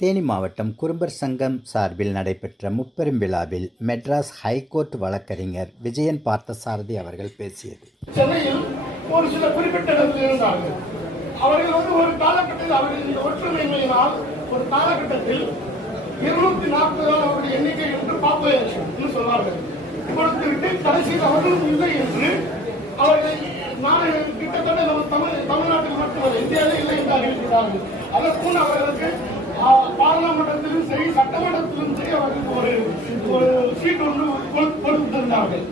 தேனி மாவட்டம் குறும்பர் சங்கம் சார்பில் நடைபெற்ற முப்பெரும் விழாவில் மெட்ராஸ் ஹைகோர்ட் வழக்கறிஞர் விஜயன் பார்த்தசாரதி அவர்கள் பேசியது. ஒரு சில குறிப்பிட்ட அவர்கள் வந்து ஒரு காலகட்டத்தில் அவர்களின் ஒற்றுமையினால் ஒரு காலகட்டத்தில் இருநூத்தி நாற்பது அவருடைய எண்ணிக்கை என்று பாப்புலேஷன் என்று சொல்வார்கள். கொடுத்து விட்டு கடைசியில் அவர்களும் இல்லை என்று அவர்கள் நான் கிட்டத்தட்ட நம்ம தமிழ் தமிழ்நாட்டில் மட்டுமல்ல இந்தியாவிலே இல்லை என்று அறிவிக்கிறார்கள். அதற்கும் அவர்களுக்கு ஆ, பாராளுமன்றத்திலும் சட்டமன்றத்திலும் சரி அவர்களுக்கு ஒரு ஒரு சீட் ஒன்று கொடு- கொடுத்திருந்தார்கள்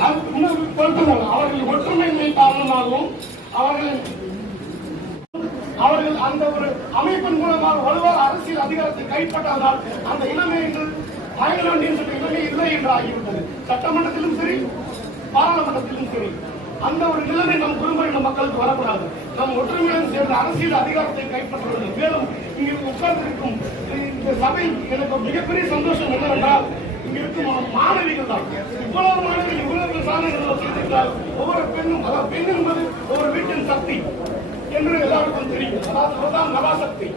அது இன்னும் பொறுத்துங்கள் அவர்கள் ஒற்றுமையின்மை காரணமாகவும் அவர்கள் அவர்கள் அந்த ஒரு அமைப்பின் மூலமாக வலுவாக அரசியல் அதிகாரத்தை கைப்பற்றாதால் அந்த இனமே என்று அயர்லாந்து என்ற இனமே இல்லை என்று ஆகிவிட்டது சட்டமன்றத்திலும் சரி பாராளுமன்றத்திலும் சரி அந்த ஒரு நிலைமை நம் குடும்ப மக்களுக்கு வரக்கூடாது. அரசியல் அதிகாரத்தை கைப்பற்றுவது. மேலும் இங்கு உட்கார்ந்திருக்கும் இந்த சபை எனக்கு மிகப்பெரிய சந்தோஷம் என்னவென்றால் இங்க இருக்கும் மாணவிகள் தான். இவ்வளவு மாணவிகள் இவ்வளவு சாதனைகள் செய்திருக்கிறார் ஒவ்வொரு பெண்ணும் அதாவது பெண் என்பது ஒவ்வொரு வீட்டின் சக்தி என்று எல்லாருக்கும் தெரியும். அதாவது அதுதான் மகாசக்தி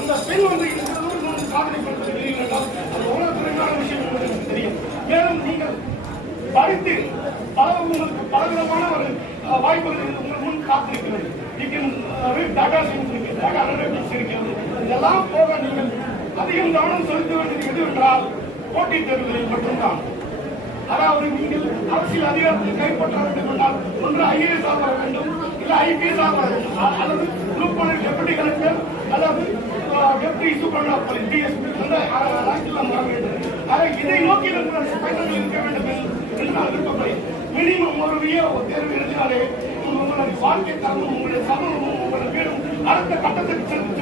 அந்த பெண் வந்து இருக்கிறது அளவுக்கு நான் சாதனை என்றால் அது எவ்வளவு பெருமையான விஷயம் என்பது எனக்கு தெரியும். மேலும் நீங்கள் படித்து பல உங்களுக்கு பலவிதமான ஒரு வாய்ப்புகள் உங்கள் முன் காத்திருக்கிறது. டாடா சயின்ஸ் இருக்கு டாடா அனலிட்டிக்ஸ் இருக்கிறது இதெல்லாம் போக நீங்கள் அதிகம் கவனம் செலுத்த வேண்டியது எது என்றால் போட்டித் தேர்வுகளில் மட்டும்தான் அதாவது நீங்கள் அரசியல் அதிகாரத்தை கைப்பற்ற வேண்டும் என்றால் ஒன்று ஐஏஎஸ் ஆக வர வேண்டும் இல்ல ஐபிஎஸ் ஆக வேண்டும் அல்லது குரூப் டெபுட்டி கலெக்டர் அல்லது டெபுட்டி சூப்பர் போலீஸ் டிஎஸ்பி அந்த வர வேண்டும் ஆக இதை நோக்கி நம்முடைய பயணங்கள் இருக்க வேண்டும் என்று- என்று நான் விருப்பப்படுகிறேன் மினிமம் ஒரு வியோ தேர்வு எழுதினாலே உங்களது வாழ்க்கை தரமும் உங்களுடைய சமூகமும் உங்களுடைய வீடும் அடுத்த கட்டத்துக்கு சென்று